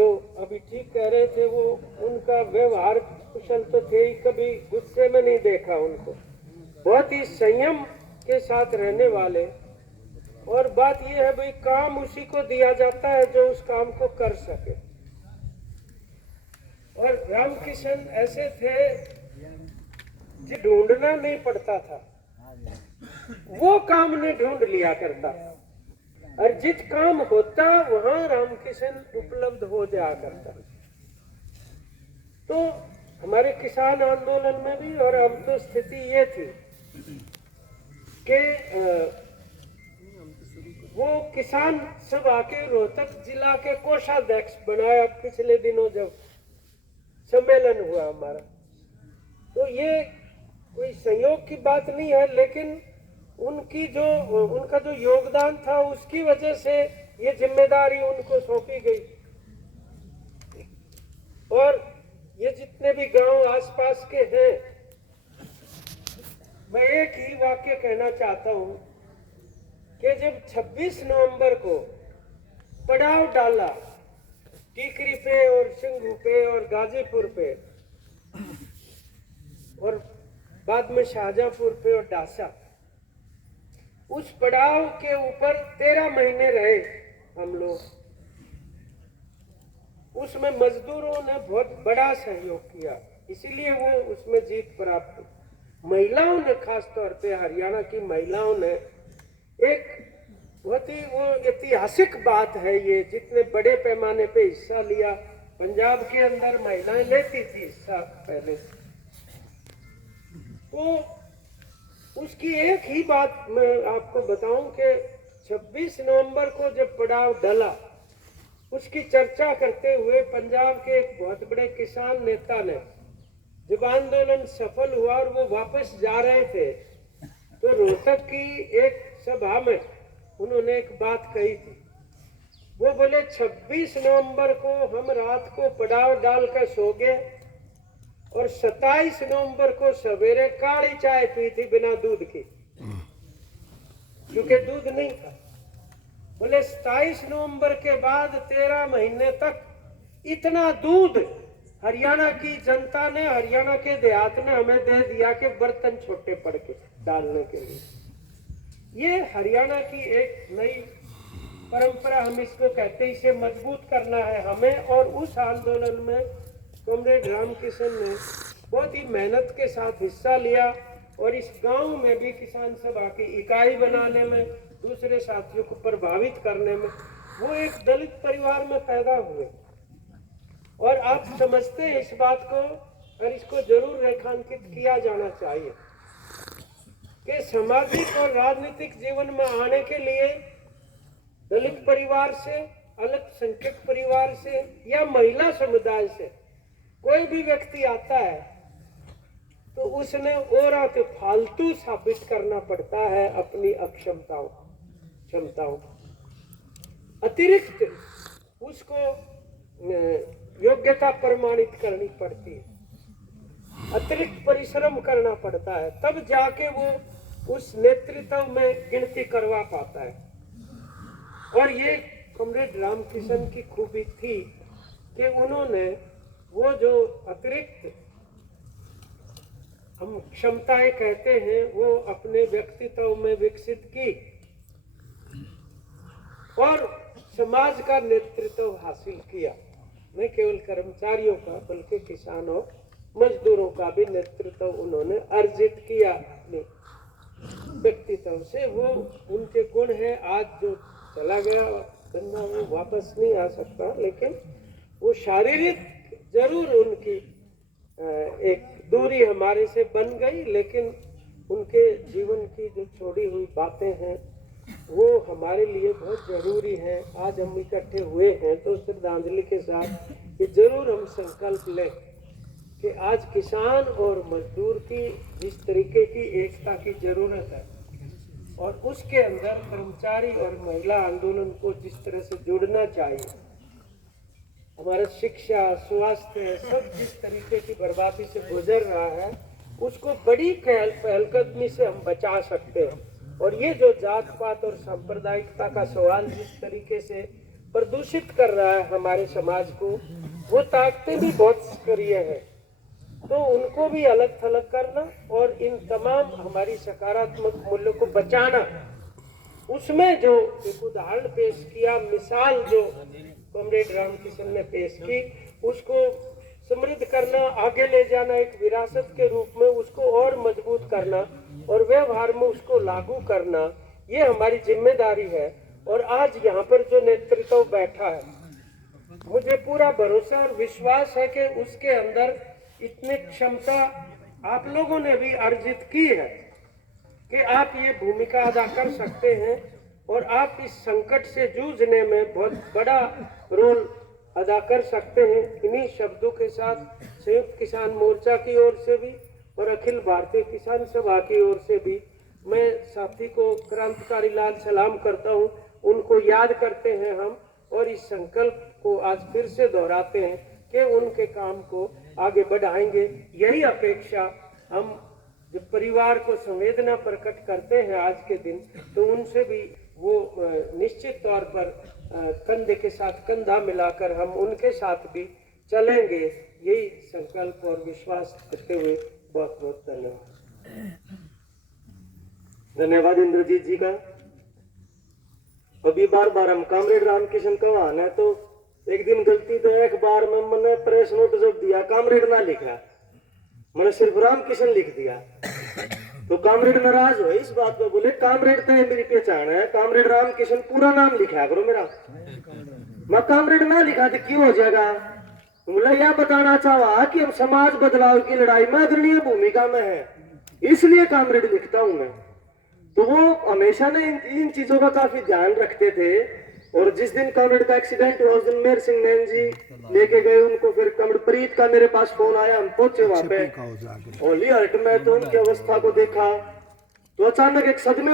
जो अभी ठीक कह रहे थे, वो उनका व्यवहार कुशल तो थे ही, कभी गुस्से में नहीं देखा उनको, बहुत ही संयम के साथ रहने वाले। और बात ये है भाई, काम उसी को दिया जाता है जो उस काम को कर सके। और रामकिशन ऐसे थे जो ढूंढना नहीं पड़ता था, वो काम ने ढूंढ लिया करता, और जिस काम होता वहां रामकिशन उपलब्ध हो जाया करता। तो हमारे किसान आंदोलन में भी और अब तो स्थिति ये थी कि वो किसान सब आके रोहतक जिला के कोषाध्यक्ष बनाया पिछले दिनों जब सम्मेलन हुआ हमारा। तो ये कोई संयोग की बात नहीं है, लेकिन उनका जो योगदान था उसकी वजह से ये जिम्मेदारी उनको सौंपी गई। और ये जितने भी गांव आसपास के हैं, मैं एक ही वाक्य कहना चाहता हूं कि जब 26 नवंबर को पड़ाव डाला टीकरी पे और सिंघू पे और गाजीपुर पे और बाद में शाहजहांपुर पे और डासा, उस पड़ाव के ऊपर 13 महीने रहे हम लोग। उसमें मजदूरों ने बहुत बड़ा सहयोग किया, इसीलिए वो उसमें जीत प्राप्त हुई। महिलाओं ने, खास तौर पे हरियाणा की महिलाओं ने, एक बहुत ही वो ऐतिहासिक बात है ये, जितने बड़े पैमाने पे हिस्सा लिया। पंजाब के अंदर महिलाएं लेती थी हिस्सा पहले से। तो उसकी एक ही बात मैं आपको बताऊं कि 26 नवंबर को जब पड़ाव डला, उसकी चर्चा करते हुए पंजाब के एक बहुत बड़े किसान नेता ने, जब आंदोलन सफल हुआ और वो वापस जा रहे थे, तो रोहतक की एक सभा में उन्होंने एक बात कही थी। वो बोले 26 नवंबर को हम रात को पड़ाव डालकर सो गए और 27 नवंबर को सवेरे काली चाय पी थी बिना दूध की, क्योंकि दूध नहीं था। बोले 27 नवंबर के बाद 13 महीने तक इतना दूध हरियाणा की जनता ने, हरियाणा के देहात ने हमें दे दिया कि बर्तन छोटे पड़ के डालने के लिए। ये हरियाणा की एक नई परंपरा, हम इसको कहते हैं, इसे मजबूत करना है हमें। और उस आंदोलन में कॉमरेड रामकिशन ने बहुत ही मेहनत के साथ हिस्सा लिया और इस गांव में भी किसान सभा की इकाई बनाने में, दूसरे साथियों को प्रभावित करने में, वो एक दलित परिवार में पैदा हुए। और आप समझते हैं इस बात को, और इसको जरूर रेखांकित किया जाना चाहिए कि सामाजिक और राजनीतिक जीवन में आने के लिए दलित परिवार से, अल्पसंख्यक परिवार से या महिला समुदाय से कोई भी व्यक्ति आता है तो उसने और फालतू साबित करना पड़ता है अपनी अक्षमताओं, क्षमताओं, अतिरिक्त उसको योग्यता प्रमाणित करनी पड़ती है, अतिरिक्त परिश्रम करना पड़ता है, तब जाके वो उस नेतृत्व में गिनती करवा पाता है। और ये कॉमरेड रामकिशन की खूबी थी कि उन्होंने वो जो अतिरिक्त हम क्षमताएं कहते हैं, वो अपने व्यक्तित्व में विकसित की और समाज का नेतृत्व हासिल किया। न केवल कर्मचारियों का बल्कि किसानों, मजदूरों का भी नेतृत्व उन्होंने अर्जित किया अपने व्यक्तित्व से। वो उनके गुण है। आज जो चला गया बंदा वो वापस नहीं आ सकता, लेकिन वो शारीरिक जरूर उनकी एक दूरी हमारे से बन गई, लेकिन उनके जीवन की जो छोड़ी हुई बातें हैं वो हमारे लिए बहुत जरूरी है। आज हम इकट्ठे हुए हैं तो श्रद्धांजलि के साथ ये जरूर हम संकल्प लें कि आज किसान और मजदूर की जिस तरीके की एकता की जरूरत है और उसके अंदर कर्मचारी और महिला आंदोलन को जिस तरह से जुड़ना चाहिए, हमारा शिक्षा, स्वास्थ्य सब जिस तरीके की बर्बादी से गुजर रहा है, उसको बड़ी पहलकदमी से हम बचा सकते हैं। और ये जो जात पात और सांप्रदायिकता का सवाल जिस तरीके से प्रदूषित कर रहा है हमारे समाज को, वो ताकतें भी बहुत सक्रिय है। तो उनको भी अलग थलग करना और इन तमाम हमारी सकारात्मक मूल्यों को बचाना, उसमें जो एक उदाहरण पेश किया, मिसाल जो कॉमरेड रामकिशन ने पेश की, उसको समृद्ध करना, आगे ले जाना, एक विरासत के रूप में उसको और मजबूत करना और व्यवहार में उसको लागू करना, ये हमारी जिम्मेदारी है। और आज यहाँ पर जो नेतृत्व बैठा है, मुझे पूरा भरोसा और विश्वास है कि उसके अंदर इतनी क्षमता आप लोगों ने भी अर्जित की है कि आप ये भूमिका अदा कर सकते हैं और आप इस संकट से जूझने में बहुत बड़ा रोल अदा कर सकते हैं। इन्हीं शब्दों के साथ संयुक्त किसान मोर्चा की ओर से भी और अखिल भारतीय किसान सभा की ओर से भी मैं साथी को क्रांतिकारी लाल सलाम करता हूं। उनको याद करते हैं हम और इस संकल्प को आज फिर से दोहराते हैं कि उनके काम को आगे बढ़ाएंगे। यही अपेक्षा हम जब परिवार को संवेदना प्रकट करते हैं आज के दिन, तो उनसे भी वो निश्चित तौर पर कंधे के साथ कंधा मिलाकर हम उनके साथ भी चलेंगे। यही संकल्प और विश्वास करते हुए बहुत बहुत धन्यवाद। धन्यवाद इंद्रजीत जी का। अभी बार बार हम कॉमरेड रामकिशन का आना है, तो एक दिन गलती तो एक बार में मैंने प्रेस नोट जब दिया, कॉमरेड ना लिखा, मैंने सिर्फ रामकिशन लिख दिया। तो कॉमरेड नाराज हुए इस बात पे, बोले कॉमरेड तो मेरी पहचान है, कॉमरेड रामकिशन पूरा नाम लिखा करो मेरा। मैं कॉमरेड ना लिखा तो क्यों हो जाएगा? बोला यह बताना चाहा कि हम समाज बदलाव की लड़ाई में अग्रणीय भूमिका में है, इसलिए कॉमरेड लिखता हूं मैं। तो वो हमेशा ने इन चीजों का काफी ध्यान रखते थे। और जिस दिन कॉमरेड का एक्सीडेंट हुआ उस दिन मेहर सिंह नैन जी लेके गए उनको, फिर कॉमरेड प्रीत का मेरे पास फोन आया, हम पहुंचे वहां पे होली हर्ट में, तो उनकी अवस्था को देखा तो अचानक एक सदमे